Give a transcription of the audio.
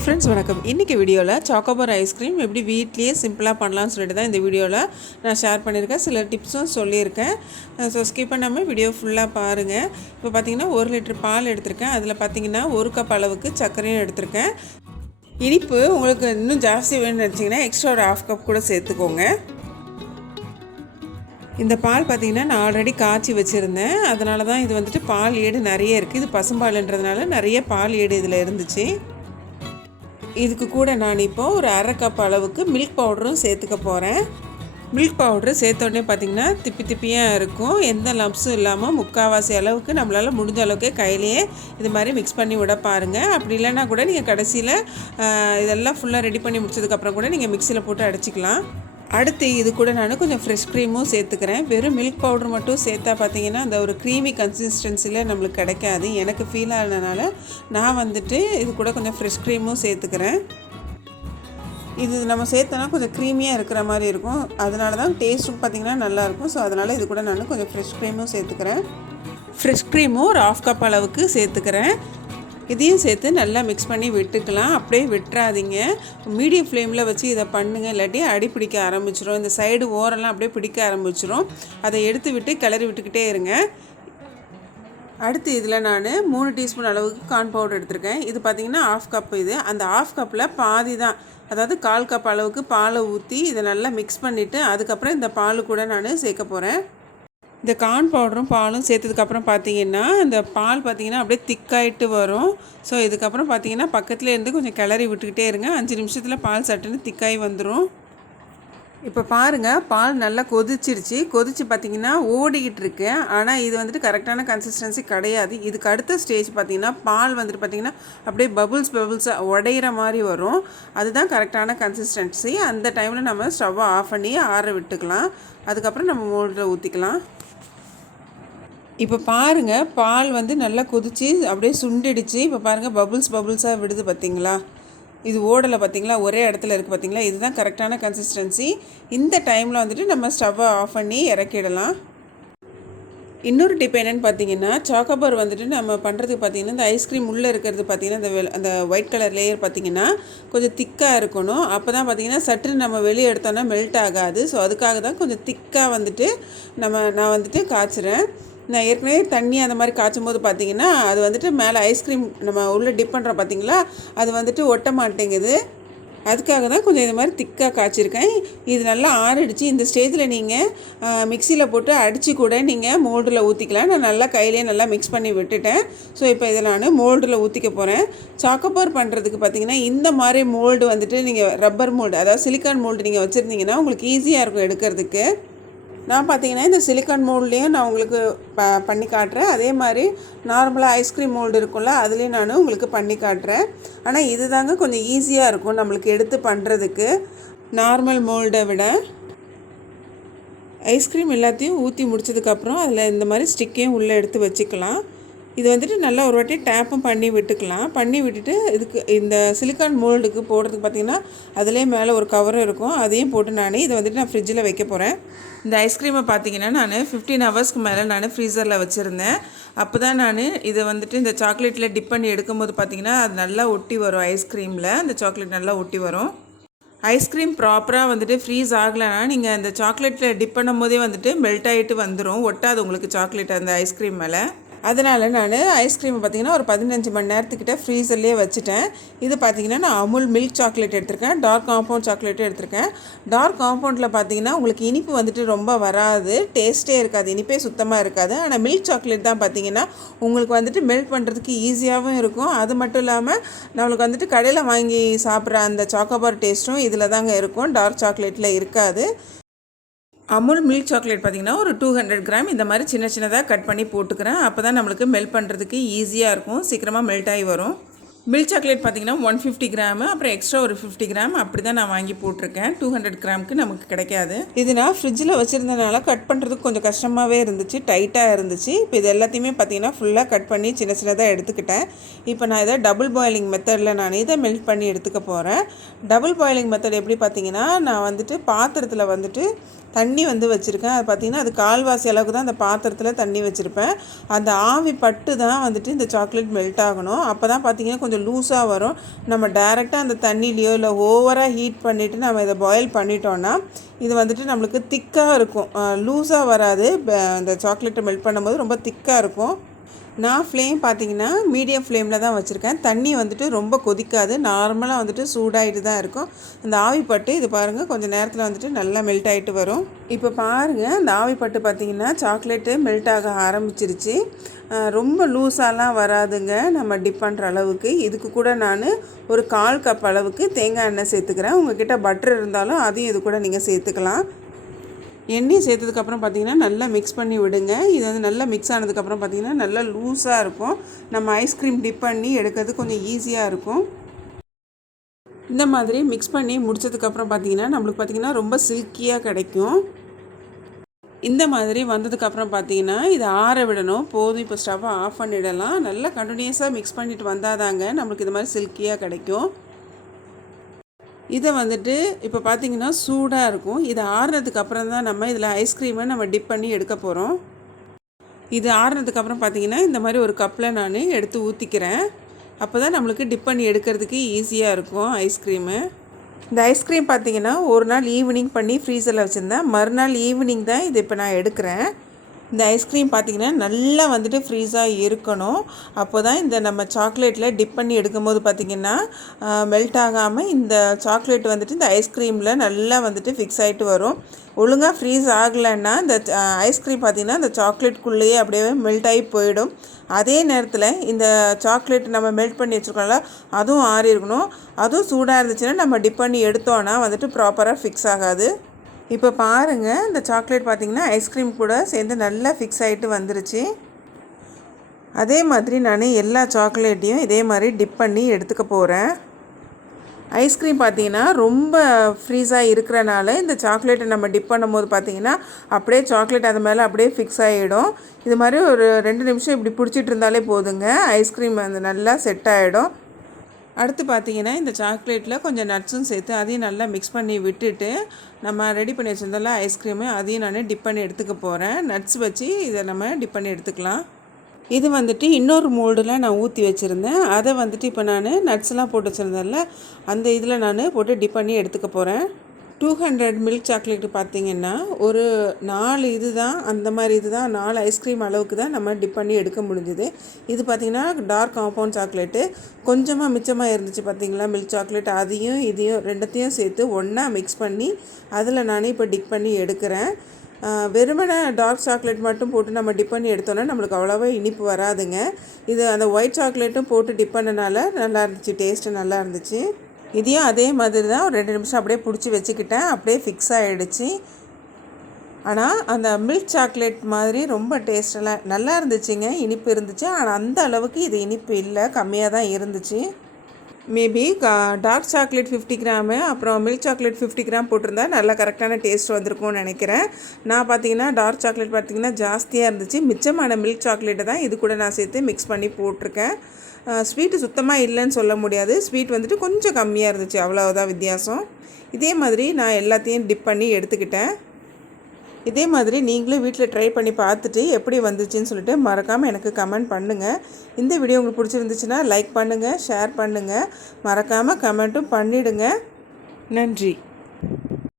Hi friends, வணக்கம். இன்றைக்கி வீடியோவில் சாக்கோபார் ஐஸ்கிரீம் எப்படி வீட்லேயே சிம்பிளாக பண்ணலான்னு சொல்லிட்டு தான் இந்த வீடியோவில் நான் ஷேர் பண்ணியிருக்கேன். சில டிப்ஸும் சொல்லியிருக்கேன். ஸோ ஸ்கிப் பண்ணாமல் வீடியோ ஃபுல்லாக பாருங்கள். இப்போ பார்த்திங்கன்னா 1 லிட்டர் பால் எடுத்திருக்கேன். அதில் பார்த்திங்கன்னா 1 கப் அளவுக்கு சர்க்கரையும் எடுத்திருக்கேன். இனிப்பு உங்களுக்கு இன்னும் ஜாஸ்தி வேணும்னு நினச்சிங்கன்னா எக்ஸ்ட்ரா ஒரு 1/2 கப் கூட சேர்த்துக்கோங்க. இந்த பால் பார்த்திங்கன்னா நான் ஆல்ரெடி காய்ச்சி வச்சுருந்தேன். அதனால தான் இது வந்துட்டு பால் ஏடு நிறைய இருக்குது. இது பசும்பாலுன்றதுனால நிறைய பால் ஏடு இதில் இருந்துச்சு. இதுக்கு கூட நான் இப்போது ஒரு 1/2 கப் அளவுக்கு மில்க் பவுடரும் சேர்த்துக்க போகிறேன். மில்க் பவுட்ரு சேர்த்தோடனே பார்த்திங்கன்னா திப்பியாக இருக்கும். எந்த லம்ப்ஸும் இல்லாமல் முக்கால்வாசி அளவுக்கு நம்மளால் முடிஞ்ச அளவுக்கு கையிலேயே இது மாதிரி மிக்ஸ் பண்ணி விட பாருங்கள். அப்படி இல்லைன்னா கூட நீங்கள் கடைசியில் இதெல்லாம் ஃபுல்லாக ரெடி பண்ணி முடிச்சதுக்கப்புறம் கூட நீங்கள் மிக்சியில் போட்டு அடிச்சிக்கலாம். அடுத்து இது கூட நான் கொஞ்சம் ஃப்ரெஷ் க்ரீமும் சேர்த்துக்கிறேன். வெறும் மில்க் பவுடர் மட்டும் சேர்த்தா பார்த்திங்கன்னா அந்த ஒரு க்ரீமி கன்சிஸ்டன்சியில் நம்மளுக்கு கிடைக்காது. எனக்கு ஃபீல் ஆனதுனால நான் வந்துட்டு இது கூட கொஞ்சம் ஃப்ரெஷ் க்ரீமும் சேர்த்துக்கிறேன். இது நம்ம சேர்த்தோன்னா கொஞ்சம் க்ரீமியாக இருக்கிற மாதிரி இருக்கும். அதனால தான் டேஸ்ட்டும் பார்த்திங்கன்னா நல்லாயிருக்கும். ஸோ அதனால் இது கூட நான் கொஞ்சம் ஃப்ரெஷ் க்ரீமும் சேர்த்துக்கிறேன். ஃப்ரெஷ் க்ரீமும் ஒரு 1/2 கப் அளவுக்கு சேர்த்துக்கிறேன். இதையும் சேர்த்து நல்லா மிக்ஸ் பண்ணி விட்டுக்கலாம். அப்படியே விட்டுறாதீங்க. மீடியம் ஃப்ளேமில் வச்சு இதை பண்ணுங்கள், இல்லாட்டி அடி பிடிக்க ஆரம்பிச்சிடும். இந்த சைடு ஓரெல்லாம் அப்படியே பிடிக்க ஆரம்பிச்சிடும். அதை எடுத்து விட்டு கிளறி விட்டுக்கிட்டே இருங்க. அடுத்து இதில் நான் 3 டீஸ்பூன் அளவுக்கு கார்ன் பவுடர் எடுத்திருக்கேன். இது பார்த்திங்கன்னா 1/2 கப். இது அந்த 1/2 கப்பில் பாதி தான், அதாவது 1/4 கப் அளவுக்கு பாலை ஊற்றி இதை நல்லா மிக்ஸ் பண்ணிவிட்டு அதுக்கப்புறம் இந்த பால் கூட நான் சேர்க்க போகிறேன். இந்த கார்ன் பவுடரும் பாலும் சேர்த்ததுக்கப்புறம் பார்த்திங்கன்னா இந்த பால் பார்த்திங்கன்னா அப்படியே திக்காயிட்டு வரும். ஸோ இதுக்கப்புறம் பார்த்திங்கன்னா பக்கத்தில் இருந்து கொஞ்சம் கிளறி விட்டுக்கிட்டே இருங்க. 5 நிமிஷத்தில் பால் சட்டுன்னு திக்காகி வந்துடும். இப்போ பாருங்கள், பால் நல்லா கொதிச்சிருச்சு. கொதிச்சு பார்த்திங்கன்னா ஓடிக்கிட்டு இருக்கு. ஆனால் இது வந்துட்டு கரெக்டான கன்சிஸ்டன்சி கிடையாது. இதுக்கு அடுத்த ஸ்டேஜ் பார்த்திங்கன்னா பால் வந்துட்டு பார்த்திங்கன்னா அப்படியே பபுள்ஸாக உடையிற மாதிரி வரும். அதுதான் கரெக்டான கன்சிஸ்டன்சி. அந்த டைமில் நம்ம ஸ்டவ்வை ஆஃப் பண்ணி ஆற விட்டுக்கலாம். அதுக்கப்புறம் நம்ம மோல்டில் ஊற்றிக்கலாம். இப்போ பாருங்கள், பால் வந்து நல்லா கொதிச்சு அப்படியே சுண்டிடுச்சு. இப்போ பாருங்கள், பபுள்ஸாக விடுது பார்த்திங்களா? இது ஓடலை பார்த்திங்களா? ஒரே இடத்துல இருக்குது பார்த்திங்களா? இதுதான் கரெக்டான கன்சிஸ்டன்சி. இந்த டைமில் வந்துட்டு நம்ம ஸ்டவ்வை ஆஃப் பண்ணி இறக்கிடலாம். இன்னொரு டிப் என்னென்னு பார்த்தீங்கன்னா, சாக்கோபார் வந்துட்டு நம்ம பண்ணுறதுக்கு பார்த்திங்கன்னா இந்த ஐஸ்கிரீம் உள்ளே இருக்கிறது பார்த்திங்கன்னா அந்த ஒயிட் கலர் லேயர் பார்த்திங்கன்னா கொஞ்சம் திக்காக இருக்கணும். அப்போ தான் பார்த்திங்கன்னா சட்டுன்னு நம்ம வெளியே எடுத்தோன்னா மெல்ட் ஆகாது. ஸோ அதுக்காக தான் கொஞ்சம் திக்காக வந்துட்டு நான் வந்துட்டு காய்ச்சுறேன். நான் ஏற்கனவே தண்ணி அந்த மாதிரி காய்ச்சும் போது பார்த்திங்கன்னா அது வந்துட்டு மேலே ஐஸ்கிரீம் நம்ம உள்ளே டிப் பண்ணுறோம் பார்த்திங்களா, அது வந்துட்டு ஒட்ட மாட்டேங்குது. அதுக்காக தான் கொஞ்சம் இது மாதிரி திக்காக காய்ச்சிருக்கேன். இது நல்லா ஆறிடுச்சு. இந்த ஸ்டேஜில் நீங்கள் மிக்சியில் போட்டு அடித்து கூட நீங்கள் மோல்டில் ஊற்றிக்கலாம். நான் நல்லா கையிலே நல்லா மிக்ஸ் பண்ணி விட்டுட்டேன். ஸோ இப்போ இதை நான் மோல்டில் ஊற்றிக்க போகிறேன். சாக்கோபார் பண்ணுறதுக்கு பார்த்திங்கன்னா இந்த மாதிரி மோல்டு வந்துட்டு நீங்கள் ரப்பர் மோல்டு, அதாவது சிலிக்கான் மோல்டு நீங்கள் வச்சுருந்தீங்கன்னா உங்களுக்கு ஈஸியாக இருக்கும் எடுக்கிறதுக்கு. நான் பார்த்திங்கன்னா இந்த சிலிக்கான் மோல்ட்லேயும் நான் உங்களுக்கு பண்ணி காட்டுறேன். அதே மாதிரி நார்மலாக ஐஸ்கிரீம் மோல்டு இருக்கும்ல, அதுலேயும் நான் உங்களுக்கு பண்ணி காட்டுறேன். ஆனால் இது தாங்க கொஞ்சம் ஈஸியாக இருக்கும் நம்மளுக்கு எடுத்து பண்ணுறதுக்கு நார்மல் மோல்டை விட. ஐஸ்கிரீம் எல்லாத்தையும் ஊற்றி முடிச்சதுக்கப்புறம் அதில் இந்த மாதிரி ஸ்டிக்கையும் உள்ளே எடுத்து வச்சுக்கலாம். இது வந்துட்டு நல்லா ஒரு வாட்டி டேப்பும் பண்ணி விட்டுக்கலாம். பண்ணி விட்டுட்டு இதுக்கு இந்த சிலிக்கான் மோல்டுக்கு போடுறதுக்கு பார்த்திங்கன்னா அதிலே மேலே ஒரு கவரும் இருக்கும். அதையும் போட்டு இதை வந்துட்டு நான் ஃப்ரிட்ஜில் வைக்க போகிறேன். இந்த ஐஸ்கிரீமை பார்த்திங்கன்னா நான் 15 ஹவர்ஸ்க்கு மேலே நான் ஃப்ரீசரில் வச்சுருந்தேன். அப்போ தான் நான் இதை வந்துட்டு இந்த சாக்லேட்டில் டிப் பண்ணி எடுக்கும்போது பார்த்திங்கன்னா அது நல்லா ஒட்டி வரும். ஐஸ்கிரீமில் இந்த சாக்லேட் நல்லா ஒட்டி வரும். ஐஸ்கிரீம் ப்ராப்பராக வந்துட்டு ஃப்ரீஸ் ஆகலைன்னா நீங்கள் அந்த சாக்லேட்டில் டிப் பண்ணும் போதே வந்துட்டு மெல்ட் ஆகிட்டு வந்துடும். ஒட்டாது உங்களுக்கு சாக்லேட் அந்த ஐஸ்கிரீம் மேலே. அதனால் நான் ஐஸ்கிரீமை பார்த்திங்கன்னா ஒரு 15 மணி நேரத்துக்கிட்ட ஃப்ரீசர்லேயே வச்சுட்டேன். இது பார்த்திங்கன்னா நான் அமுல் மில்க் சாக்லேட் எடுத்திருக்கேன். டார்க் காம்பவுண்ட் சாக்லேட்டும் எடுத்திருக்கேன். டார்க் காம்பவுண்டில் பார்த்திங்கன்னா உங்களுக்கு இனிப்பு வந்துட்டு ரொம்ப வராது, டேஸ்ட்டே இருக்காது, இனிப்பே சுத்தமாக இருக்காது. ஆனால் மில்க் சாக்லேட் தான் பார்த்திங்கன்னா உங்களுக்கு வந்துட்டு மெல்ட் பண்ணுறதுக்கு ஈஸியாகவும் இருக்கும். அது மட்டும் இல்லாமல் நம்மளுக்கு வந்துட்டு கடையில் வாங்கி சாப்பிட்ற அந்த சாக்கோபார் டேஸ்ட்டும் இதில் தாங்க இருக்கும், டார்க் சாக்லேட்டில் இருக்காது. அமுல் மில்க் சாக்லேட் பார்த்திங்கன்னா ஒரு 200 கிராம் இந்த மாதிரி சின்னதாக கட் பண்ணி போட்டுக்கிறேன். அப்போ தான் நம்மளுக்கு மெல்ட் பண்ணுறதுக்கு ஈஸியாக இருக்கும், சீக்கிரமாக மெல்ட் ஆகி வரும். மில்க் சாக்லேட் பார்த்திங்கன்னா 150 கிராமு, அப்புறம் எக்ஸ்ட்ரா ஒரு 50 கிராம் அப்படி தான் நான் வாங்கி போட்டிருக்கேன். 200 கிராமுக்கு நமக்கு கிடைக்காது. இது நான் ஃப்ரிட்ஜில் வச்சுருந்தனால கட் பண்ணுறதுக்கு கொஞ்சம் கஷ்டமாகவே இருந்துச்சு, டைட்டாக இருந்துச்சு. இப்போ இது எல்லாத்தையுமே பார்த்திங்கன்னா ஃபுல்லாக கட் பண்ணி சின்னதாக எடுத்துக்கிட்டேன். இப்போ நான் இதை டபுள் பாயிலிங் மெத்தடில் நான் இதை மெல்ட் பண்ணி எடுத்துக்க போகிறேன். டபுள் பாயிலிங் மெத்தட் எப்படி பார்த்திங்கன்னா, நான் வந்துட்டு பாத்திரத்தில் வந்துட்டு தண்ணி வந்து வச்சுருக்கேன். அது பார்த்திங்கன்னா அது கால்வாசி அளவுக்கு தான் அந்த பாத்திரத்தில் தண்ணி வச்சுருப்பேன். அந்த ஆவி பட்டு தான் வந்துட்டு இந்த சாக்லேட் மெல்ட் ஆகணும். அப்போ தான் பார்த்திங்கன்னா கொஞ்சம் லூஸாக வரும். நம்ம டைரெக்டாக அந்த தண்ணியிலையோ இல்லை ஓவராக ஹீட் பண்ணிவிட்டு நம்ம இதை பாயில் பண்ணிட்டோன்னா இது வந்துட்டு நம்மளுக்கு திக்காக இருக்கும், லூஸாக வராது. இந்த சாக்லேட்டை மெல்ட் பண்ணும்போது ரொம்ப திக்காக இருக்கும். நான் ஃப்ளேம் பார்த்திங்கன்னா மீடியம் ஃப்ளேமில் தான் வச்சுருக்கேன். தண்ணி வந்துட்டு ரொம்ப கொதிக்காது, நார்மலாக வந்துட்டு சூடாகிட்டு தான் இருக்கும். அந்த ஆவிப்பட்டு இது பாருங்கள் கொஞ்சம் நேரத்தில் வந்துட்டு நல்லா மெல்ட் ஆகிட்டு வரும். இப்போ பாருங்கள் அந்த ஆவிப்பட்டு பார்த்திங்கன்னா சாக்லேட்டு மெல்ட் ஆக ஆரம்பிச்சிருச்சு. ரொம்ப லூஸாலாம் வராதுங்க நம்ம டிப் பண்ணுற அளவுக்கு. இதுக்கு கூட நான் ஒரு 1/4 கப் அளவுக்கு தேங்காய் எண்ணெய் சேர்த்துக்கிறேன். உங்கள்கிட்ட பட்டர் இருந்தாலும் அதையும் இது கூட நீங்கள் சேர்த்துக்கலாம். எண்ணெய் சேர்த்ததுக்கப்புறம் பார்த்திங்கன்னா நல்லா மிக்ஸ் பண்ணி விடுங்க. இது வந்து நல்லா மிக்ஸ் ஆனதுக்கப்புறம் பார்த்திங்கன்னா நல்லா லூஸாக இருக்கும். நம்ம ஐஸ்கிரீம் டிப் பண்ணி எடுக்கிறது கொஞ்சம் ஈஸியாக இருக்கும். இந்த மாதிரி மிக்ஸ் பண்ணி முடித்ததுக்கப்புறம் பார்த்திங்கன்னா நம்மளுக்கு பார்த்திங்கன்னா ரொம்ப சில்கியாக கிடைக்கும். இந்த மாதிரி வந்ததுக்கப்புறம் பார்த்திங்கன்னா இதை ஆற விடணும். போதும், இப்போ ஸ்டவ்வை ஆஃப் பண்ணிடலாம். நல்லா கண்டினியூஸாக மிக்ஸ் பண்ணிட்டு வந்தால் தாங்க நம்மளுக்கு இது மாதிரி சில்கியாக கிடைக்கும். இதை வந்துட்டு இப்போ பார்த்திங்கன்னா சூடாக இருக்கும். இது ஆறுனதுக்கப்புறம் தான் நம்ம இதில் ஐஸ்கிரீமை நம்ம டிப் பண்ணி எடுக்க போகிறோம். இது ஆறுனதுக்கப்புறம் பார்த்திங்கன்னா இந்த மாதிரி ஒரு கப்பில் நான் எடுத்து ஊற்றிக்கிறேன். அப்போ தான் நம்மளுக்கு டிப் பண்ணி எடுக்கிறதுக்கு ஈஸியாக இருக்கும் ஐஸ்கிரீமு. இந்த ஐஸ்கிரீம் பார்த்திங்கன்னா ஒரு நாள் ஈவினிங் பண்ணி ஃப்ரீசரில் வச்சுருந்தேன். மறுநாள் ஈவினிங் தான் இது இப்போ நான் எடுக்கிறேன். இந்த ஐஸ்கிரீம் பார்த்திங்கன்னா நல்லா வந்துட்டு ஃப்ரீஸாக இருக்கணும். அப்போ தான் இந்த நம்ம சாக்லேட்டில் டிப் பண்ணி எடுக்கும்போது பார்த்திங்கன்னா மெல்ட் ஆகாமல் இந்த சாக்லேட் வந்துட்டு இந்த ஐஸ்கிரீமில் நல்லா வந்துட்டு ஃபிக்ஸ் ஆகிட்டு வரும். ஒழுங்காக ஃப்ரீஸ் ஆகலைன்னா இந்த ஐஸ்கிரீம் பார்த்திங்கன்னா இந்த சாக்லேட்குள்ளேயே அப்படியே மெல்ட் ஆகி போயிடும். அதே நேரத்தில் இந்த சாக்லேட் நம்ம மெல்ட் பண்ணி வச்சுருக்கோம்ல அதுவும் ஆறி இருக்கணும். அதுவும் சூடாக இருந்துச்சுன்னா நம்ம டிப் பண்ணி எடுத்தோன்னா வந்துட்டு ப்ராப்பராக ஃபிக்ஸ் ஆகாது. இப்போ பாருங்கள் இந்த சாக்லேட் பார்த்திங்கன்னா ஐஸ்கிரீம் கூட சேர்ந்து நல்லா ஃபிக்ஸ் ஆகிட்டு வந்துருச்சு. அதே மாதிரி நான் எல்லா சாக்லேட்டையும் இதே மாதிரி டிப் பண்ணி எடுத்துக்க போகிறேன். ஐஸ்கிரீம் பார்த்திங்கன்னா ரொம்ப ஃப்ரீஸாக இருக்கிறனால இந்த சாக்லேட்டை நம்ம டிப் பண்ணும்போது பார்த்திங்கன்னா அப்படியே சாக்லேட் அது மேலே அப்படியே ஃபிக்ஸ் ஆகிடும். இது மாதிரி ஒரு 2 நிமிஷம் இப்படி பிடிச்சிட்டு இருந்தாலே போதுங்க, ஐஸ்கிரீம் வந்து நல்லா செட் ஆகிடும். அடுத்து பார்த்திங்கன்னா இந்த சாக்லேட்டில் கொஞ்சம் நட்ஸும் சேர்த்து அதையும் நல்லா மிக்ஸ் பண்ணி விட்டுட்டு நம்ம ரெடி பண்ணி வச்சுருந்தோம்ல ஐஸ்கிரீமு அதையும் நான் டிப் பண்ணி எடுத்துக்க போகிறேன். நட்ஸ் வச்சு இதை நம்ம டிப் பண்ணி எடுத்துக்கலாம். இது வந்துட்டு இன்னொரு மோல்டில் நான் ஊற்றி வச்சுருந்தேன். அதை வந்துட்டு இப்போ நான் நட்ஸ்லாம் போட்டு வச்சுருந்தேன்ல அந்த இதில் நான் போட்டு டிப் பண்ணி எடுத்துக்க போகிறேன். 200 மில்க் சாக்லேட்டு பார்த்திங்கன்னா ஒரு 4 இது தான், அந்த மாதிரி இது தான் 4 ஐஸ்கிரீம் அளவுக்கு தான் நம்ம டிப் பண்ணி எடுக்க முடிஞ்சுது. இது பார்த்திங்கன்னா டார்க் காம்பவுண்ட் சாக்லேட்டு கொஞ்சமாக மிச்சமாக இருந்துச்சு பார்த்திங்களா மில்க் சாக்லேட். அதையும் இதையும் ரெண்டத்தையும் சேர்த்து ஒன்றா மிக்ஸ் பண்ணி அதில் நான் இப்போ டிப் பண்ணி எடுக்கிறேன். வெறுமனே டார்க் சாக்லேட் மட்டும் போட்டு நம்ம டிப் பண்ணி எடுத்தோன்னா நம்மளுக்கு அவ்வளோவா இனிப்பு வராதுங்க. இது அந்த ஒயிட் சாக்லேட்டும் போட்டு டிப் பண்ணனால நல்லா இருந்துச்சு, டேஸ்ட்டு நல்லா இருந்துச்சு. இதையும் அதே மாதிரி தான் ஒரு 2 நிமிஷம் அப்படியே பிடிச்சி வச்சுக்கிட்டேன். அப்படியே ஃபிக்ஸ் ஆகிடுச்சு. ஆனால் அந்த மில்க் சாக்லேட் மாதிரி ரொம்ப டேஸ்டெல்லாம் நல்லா இருந்துச்சுங்க, இனிப்பு இருந்துச்சு. ஆனால் அந்த அளவுக்கு இது இனிப்பு இல்லை, கம்மியாக தான் இருந்துச்சு. மேபி டார்க் சாக்லேட் 50 கிராமு அப்புறம் மில்க் சாக்லேட் 50 கிராம் போட்டிருந்தா நல்லா கரெக்டான டேஸ்ட் வந்திருக்கும்னு நினைக்கிறேன். நான் பார்த்திங்கன்னா டார்க் சாக்லேட் பார்த்திங்கன்னா ஜாஸ்தியாக இருந்துச்சு. மிச்சமான மில்க் சாக்லேட்டை தான் இது கூட நான் சேர்த்து மிக்ஸ் பண்ணி போட்டிருக்கேன். ஸ்வீட்டு சுத்தமாக இல்லைன்னு சொல்ல முடியாது, ஸ்வீட் வந்துட்டு கொஞ்சம் கம்மியாக இருந்துச்சு, அவ்வளோதான் வித்தியாசம். இதே மாதிரி நான் எல்லாத்தையும் டிப் பண்ணி எடுத்துக்கிட்டேன். இதே மாதிரி நீங்களும் வீட்டில் ட்ரை பண்ணி பார்த்துட்டு எப்படி வந்துச்சுன்னு சொல்லிட்டு மறக்காமல் எனக்கு கமெண்ட் பண்ணுங்கள். இந்த வீடியோ உங்களுக்கு பிடிச்சிருந்துச்சுன்னா லைக் பண்ணுங்கள், ஷேர் பண்ணுங்கள், மறக்காமல் கமெண்ட்டும் பண்ணிவிடுங்க. நன்றி.